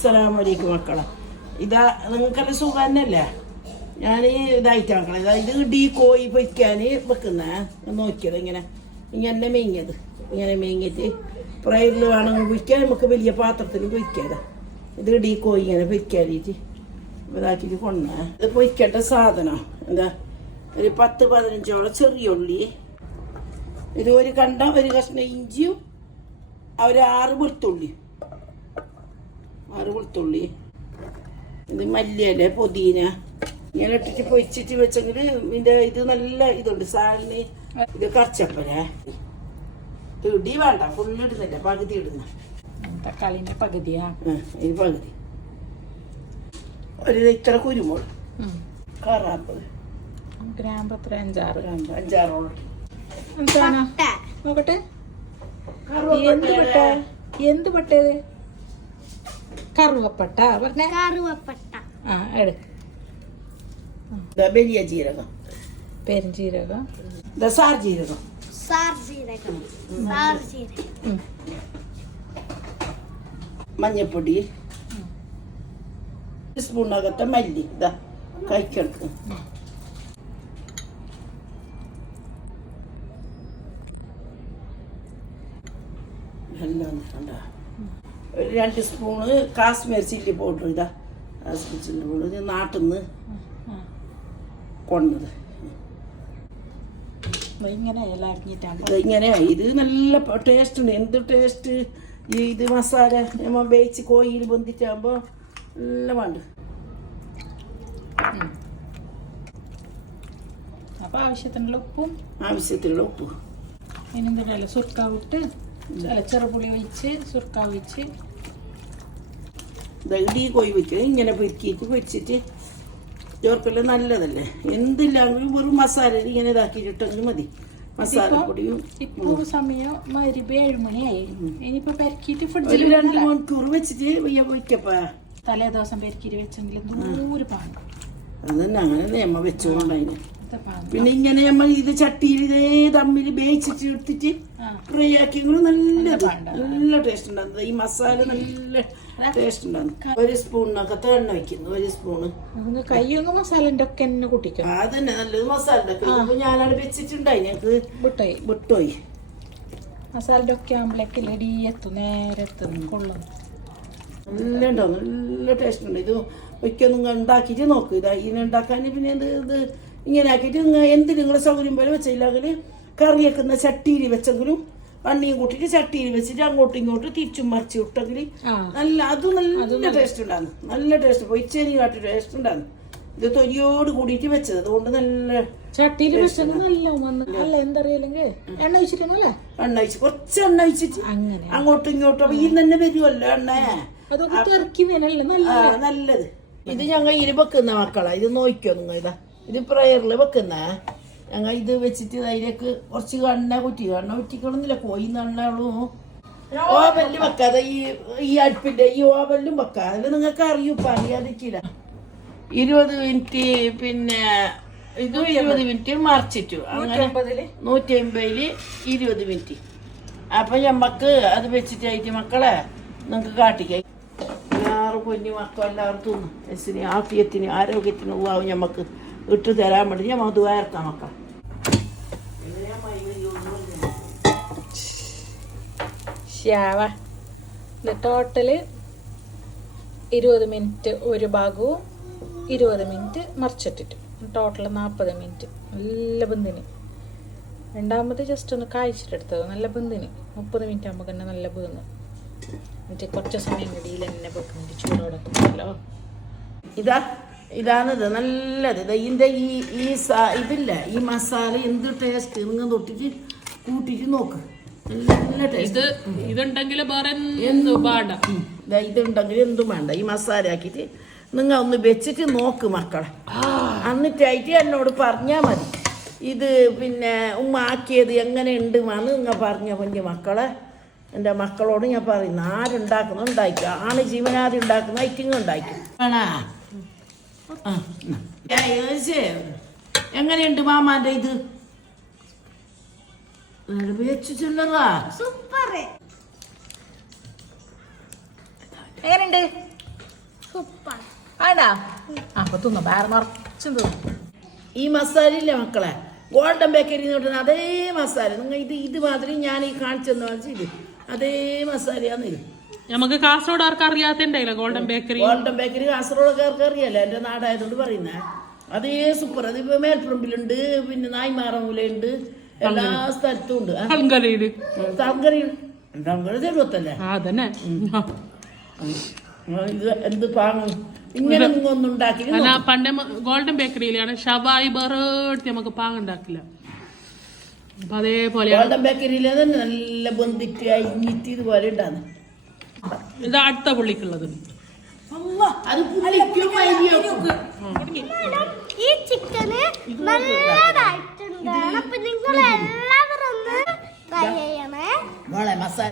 അസ്സലാമലൈക്കും മക്കളെ. ഇതാ നിങ്ങൾക്കെല്ലാം സുഖം തന്നെയല്ലേ? ഞാൻ ഇതായിട്ട് മക്കളെ, ഇത് ഇടി കോഴി പൊയ്ക്കാൻ വെക്കുന്ന നോക്കിയത് ഇങ്ങനെ മേങ്ങിയത് ഇങ്ങനെ മേങ്ങിയിട്ട് ഫ്രൈറിൽ വേണമെങ്കിൽ പൊയ്ക്കാൻ, നമുക്ക് വലിയ പാത്രത്തിൽ പൊയ്ക്കാതെ. ഇത് ഇടി കോഴി ഇങ്ങനെ പൊയ്ക്കാനായിട്ട് ഇതാക്കിയിട്ട് കൊണ്ട ഇത് പൊയ്ക്കേണ്ട സാധനം എന്താ, ഒരു 10-15 ചെറിയ ഉള്ളി, ഇത് ഒരു കഷ്ണം ഇഞ്ചിയും, ഒരു 6 വെളുത്തുള്ളി, ഇത് മല്ലിയില, പുതിന ഇങ്ങനെ ഇട്ടിട്ട് പൊരിച്ചിട്ട് വെച്ചെങ്കിൽ ഇതിൻ്റെ ഇത് നല്ല ഇതുണ്ട് സാലിന്. ഇത് കറച്ചപ്പല ഇടി വേണ്ട, ഫുള്ള് ഇടുന്നില്ല, പകുതി ഇടുന്ന തക്കാളിന്റെ പകുതിയാ. ഇത് പകുതി. ഒരു ഇത്ര കുരുമുളക്, കറാമ്പ്, ഗ്രാമ്പ് എത്ര 5-6 നോക്കട്ടെ. എന്ത് പട്ടേത്? കറുവപ്പട്ട പറഞ്ഞ വലിയ ജീരകം, പെരുംജീരകം, സാർ ജീരകം, മഞ്ഞപ്പൊടി, സ്പൂണകത്തെ മല്ലി ഇതാ കഴിക്കെടുക്കും. ഒരു 2 സ്പൂണ് കാശ്മീർ ചില്ലി പൗഡർ, ഇതാ കാശ്മീർ ചില്ലി പൗഡർ ഇത് നാട്ടിൽ നിന്ന് കൊണ്ടത്. ഇങ്ങനെ ഇത് നല്ല ടേസ്റ്റ് ഉണ്ട്. എന്ത് ടേസ്റ്റ്! ഇത് മസാല നമ്മൾ വേവിച്ച് കോഴിയിൽ ബന്ധിച്ചാകുമ്പോൾ നല്ല വേണ്ട. അപ്പൊ ആവശ്യത്തിനുള്ള ഉപ്പും അതിനെന്താ സുർക്കാവിട്ട് ചെറുപുളി ഒഴിച്ച് സുർക്ക ഒഴിച്ച് ഇടി കോഴി വയ്ക്കുക. ഇങ്ങനെ പൊരിച്ചിട്ട് ചോർക്കെല്ലാം നല്ലതല്ലേ. എന്തില്ലാങ്കിലും വെറും മസാല ഇങ്ങനെ ഇതാക്കിയിട്ടെങ്കിലും മതി. മസാലപ്പൊടിയും ഇപ്പൊ സമയം 7 മണിയായി. ഇനിയിപ്പോ പെരക്കിട്ട് ഫ്രിഡ്ജിൽ 2 മണിക്കൂർ വെച്ചിട്ട് പൊയ്ക്കപ്പാ. തലേ ദിവസം പെരക്കിട്ട് വെച്ചെങ്കിൽ 100 പാണ്. അതന്നെ, അങ്ങനെ നിയമം വെച്ചോണ്ടതിന്. പിന്നെ ഇങ്ങനെ നമ്മൾ ഇത് ചട്ടിയിൽ ഇതേ തമ്മിൽ വേവിച്ചിട്ട് എടുത്തിട്ട് ഫ്രൈ ആക്കിയെങ്കിലും നല്ല ടേസ്റ്റ് ഉണ്ടാകുന്നത്. ഈ മസാല നല്ല ടേസ്റ്റ് ഉണ്ടാകുന്നു. 1 സ്പൂണിനൊക്കെ എണ്ണ വയ്ക്കുന്നു. 1 സ്പൂണ് കയ്യൊന്ന് മസാലന്റെ ഒക്കെ എന്നെ കുട്ടിക്കും. അതന്നെ നല്ലത് മസാലന്റെ ഒക്കെ. ഞാനവിടെ വെച്ചിട്ടുണ്ടായി, ഞങ്ങക്ക് വിട്ടുപോയി. മസാലന്റെ ഒക്കെ ആകുമ്പോഴേക്ക് ലഡി എത്തും, നേരെ കൊള്ളും. നല്ല ഉണ്ടാവും, നല്ല ടേസ്റ്റ് ഉണ്ട്. ഇത് ഒരിക്കലും ഉണ്ടാക്കിയിട്ട് നോക്ക്. ഇതാ ഇതിനെ ഉണ്ടാക്കാൻ പിന്നെ ഇത് ഇങ്ങനെ ആക്കിയിട്ട് എന്ത് നിങ്ങളുടെ സൗകര്യം പോലെ വെച്ചില്ലെങ്കിൽ കറി വെക്കുന്ന ചട്ടിയിൽ വെച്ചെങ്കിലും പണ്ണിയും കൂട്ടിയിട്ട് ചട്ടിയിൽ വെച്ചിട്ട് അങ്ങോട്ടും ഇങ്ങോട്ടും തിരിച്ചും മറിച്ച് വിട്ടെങ്കിൽ നല്ല ടേസ്റ്റ് ഉണ്ടാകുന്നു. നല്ല ടേസ്റ്റ്, പൊയ്ച്ചേരി കാട്ടി ടേസ്റ്റ് ഉണ്ടാകുന്നു. ഇത് തൊലിയോട് കൂടിയിട്ട് വെച്ചത്, അതുകൊണ്ട് നല്ല ചട്ടിയിൽ നല്ല എന്തറിയില്ലെങ്കിൽ എണ്ണ ഒഴിച്ചിട്ടല്ലേ, എണ്ണ ഒഴിച്ച് കുറച്ച് എണ്ണ ഒഴിച്ചിട്ട് അങ്ങോട്ടും ഇങ്ങോട്ടും. അപ്പൊ ഈ തന്നെ വരുമല്ലോ എണ്ണ, നല്ലത്. ഇത് ഞങ്ങൾ ഇതിൽ വെക്കുന്ന മക്കളാ, ഇത് നോക്കിയോ നിങ്ങൾ. ഇതാ ഇത് പ്രയറിൽ വെക്കുന്ന ഞങ്ങൾ ഇത് വെച്ചിട്ട് അതിലേക്ക് കുറച്ച് എണ്ണ കുറ്റിക്കൊള്ളുന്നില്ല, കോഴി എണ്ണുള്ളൂ. ഓവനിൽ വെക്കാതെ ഈ അടുപ്പിന്റെ ഈ ഓവനിലും വെക്കാം. അതിൽ നിങ്ങൾക്ക് അറിയാതിരിക്കില്ല. 20 മിനിറ്റ് പിന്നെ ഇത് 20 മിനിറ്റ് മറിച്ചിട്ടു. അങ്ങനെ 150 20 മിനിറ്റ്. അപ്പൊ ഞമ്മക്ക് അത് വെച്ചിട്ടായിട്ട് മക്കളെ നിങ്ങൾക്ക് കാട്ടിക്കാം. എല്ലാവരും കുഞ്ഞു മക്കൾ എല്ലാവരും തിന്നും. എസിന് ആഫിയത്തിന് ആരോഗ്യത്തിന് ഉള്ളാവും ഞമ്മക്ക് ഇട്ട് തരാൻ വേണ്ടി ഞാൻ അത് വയർക്കാം മക്കൾ. ടോട്ടല് 20 മിനിറ്റ് ഒരു ഭാഗവും 20 മിനിറ്റ് മറിച്ചിട്ടിട്ട് ടോട്ടൽ 40 മിനിറ്റ് നല്ല ബന്ധിന്. രണ്ടാമത് ജസ്റ്റ് ഒന്ന് കായ്ച്ചിട്ടെടുത്തത് നല്ല ബന്ധിന്. 30 മിനിറ്റ് ആകുമ്പോൾ തന്നെ നല്ല ബന്ധു. എന്നിട്ട് കുറച്ച് സമയം കടിയിൽ തന്നെ വെക്കുന്നുണ്ട് ചൂടോടെ. ഇതാണിത് നല്ലത്. ഇതിൻ്റെ ഇതില്ല ഈ മസാല എന്ത് ടേസ്റ്റ് നിങ്ങൾ തൊട്ടിട്ട് കൂട്ടിട്ട് നോക്ക്. നല്ല ടേസ്റ്റ്. ഇതുണ്ടെങ്കിൽ ഇതുണ്ടെങ്കിൽ എന്തും വേണ്ട. ഈ മസാല ആക്കിയിട്ട് നിങ്ങൾ ഒന്ന് വെച്ചിട്ട് നോക്ക് മക്കളെ. എന്നിട്ടായിട്ട് എന്നോട് പറഞ്ഞാൽ മതി. ഇത് പിന്നെ ഉമ്മ ആക്കിയത് എങ്ങനെ ഉണ്ട് എന്ന് നിങ്ങൾ പറഞ്ഞ കുഞ്ഞു മക്കളെ. എൻ്റെ മക്കളോട് ഞാൻ പറയുന്നു, ആരുണ്ടാക്കുന്നു ഉണ്ടാക്കും. ആണ് ജീവനാദി ഉണ്ടാക്കുന്ന ഐറ്റിങ് ഉണ്ടാക്കും. എങ്ങനെയുണ്ട് മാമാന്റെ ഇത്? എങ്ങനെയുണ്ട്? വേണ്ട അപ്പൊ തിന്നു വേറെ മറച്ചും തിന്നു. ഈ മസാല ഇല്ലേ മക്കളെ, ഗോൾഡൻ ബേക്കറി എന്ന് പറഞ്ഞാൽ അതേ മസാല. നിങ്ങൾ ഇത് മാതിരി ഞാൻ ഈ കാണിച്ചെന്ന് വെച്ചാൽ ഇത് അതേ മസാലയാന്ന് ഇത്. നമുക്ക് കാസർഗോഡുകാർക്ക് അറിയാത്തണ്ടായില്ല ഗോൾഡൻ ബേക്കറി. ഗോൾഡൻ ബേക്കറി കാസർഗോഡുകാർക്ക് അറിയാലോ, എൻ്റെ നാടായതുകൊണ്ട് പറയുന്നേ. അതേ സൂപ്പർ. അത് ഇപ്പൊ മേൽപ്പറമ്പിലുണ്ട്, പിന്നെ നായ്മാറമൂലുണ്ട്, എല്ലാ സ്ഥലത്തും ഉണ്ട്. തങ്കറി തരുവത്തല്ലേ ഇത് എന്ത് പാങ്ങും ഇങ്ങനെ ഒന്നും ഉണ്ടാക്കി. പണ്ട് ഗോൾഡൻ ബേക്കറിയിലാണ് ഷവായി ബറോട്ടി നമുക്ക് പാങ്ങുണ്ടാക്കില്ല. അപ്പൊ അതേപോലെ ഗോൾഡൻ ബേക്കറിയിലെ തന്നെ നല്ല ബന്ധിട്ട് അരിഞ്ഞിട്ട് ഇതുപോലെ ഉണ്ടാകുന്നു. ഇത് അടുത്ത പുള്ളിക്കുള്ളത്. അത് പുള്ളിക്കും ഈ ചിക്കന് നല്ലതായിട്ടുണ്ട്. അപ്പൊ നിങ്ങൾ എല്ലാവരും ഒന്ന് ട്രൈ ചെയ്യണേ. മോളെ മസാല